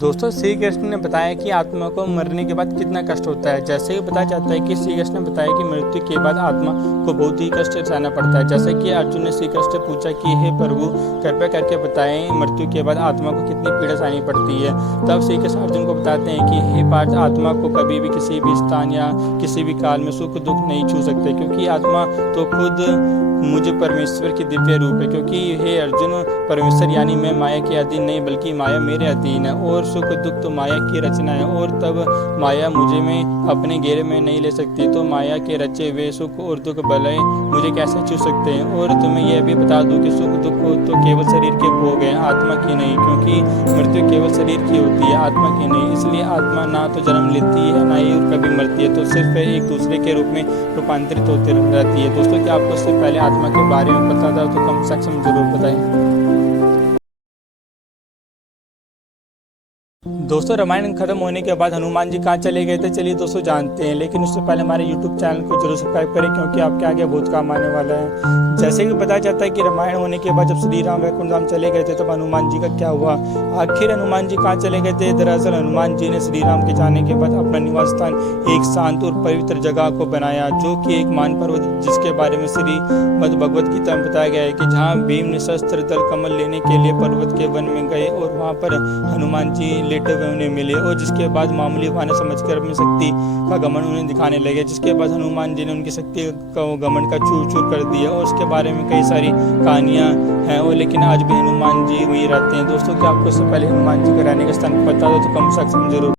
दोस्तों श्री कृष्ण ने बताया कि आत्मा को मरने के बाद कितना कष्ट होता है। जैसे कि बताया जाता है कि श्री कृष्ण ने बताया कि मृत्यु के बाद आत्मा को बहुत ही कष्ट सहना पड़ता है। जैसे कि अर्जुन ने श्री कृष्ण से पूछा कि हे प्रभु, कृपया करके बताएं मृत्यु के बाद आत्मा को कितनी पीड़ा सहनी पड़ती है। तब श्री कृष्ण अर्जुन को बताते हैं कि हे पार्थ, आत्मा को कभी भी किसी भी स्थान या किसी भी काल में सुख दुख नहीं छू सकते, क्योंकि आत्मा तो खुद मुझे परमेश्वर की दिव्य रूप है। क्योंकि हे अर्जुन, परमेश्वर यानी मैं माया के अधीन नहीं बल्कि माया मेरे अधीन है, और सुख दुख तो माया की रचना है, और तब माया मुझे में अपने घेरे में नहीं ले सकती। तो माया के रचे हुए सुख और दुख भले मुझे कैसे छू सकते हैं। और तुम्हें यह भी बता दूं कि सुख दुख तो केवल शरीर के भोग हैं, आत्मा की नहीं, क्योंकि मृत्यु केवल शरीर की होती है, आत्मा की नहीं। इसलिए आत्मा ना तो जन्म लेती है ना ही कभी मरती है, तो सिर्फ एक दूसरे के रूप में रूपांतरित होती रहती है। दोस्तों, क्या आपको इससे पहले आत्मा के बारे में पता था तो कमेंट सेक्शन में जरूर बताएं। दोस्तों, रामायण खत्म होने के बाद हनुमान जी कहाँ चले गए थे, चलिए दोस्तों जानते हैं। लेकिन उससे पहले हमारे यूट्यूब चैनल को जरूर सब्सक्राइब करें, क्योंकि आपके आगे बहुत काम आने वाला है। जैसे कि बताया जाता है कि रामायण होने के बाद जब श्री राम वैकुंठ धाम चले गए थे, तब हनुमान जी का क्या हुआ, आखिर हनुमान जी कहाँ चले गए थे। दरअसल हनुमान जी ने श्री राम के जाने के बाद अपना निवास स्थान एक शांत और पवित्र जगह को बनाया, जो कि एक मान पर्वत, जिसके बारे में श्रीमद् भगवत गीता में बताया गया है कि जहाँ भीम ने शस्त्र दल कमल लेने के लिए पर्वत के वन में गए, और वहाँ पर हनुमान जी लेटे हुए उन्हें मिले, और जिसके बाद मामूली बहाना समझकर अपनी शक्ति का घमंड उन्हें दिखाने लगे। जिसके बाद हनुमान जी ने उनकी शक्ति का घमंड का चूर चूर कर दिया, और उसके बारे में कई सारी कहानियां हैं। और लेकिन आज भी हनुमान जी वहीं रहते हैं। दोस्तों, क्या आपको इससे पहले हनुमान जी के रहने का स्थान पता हो तो कमेंट सेक्शन में जरूर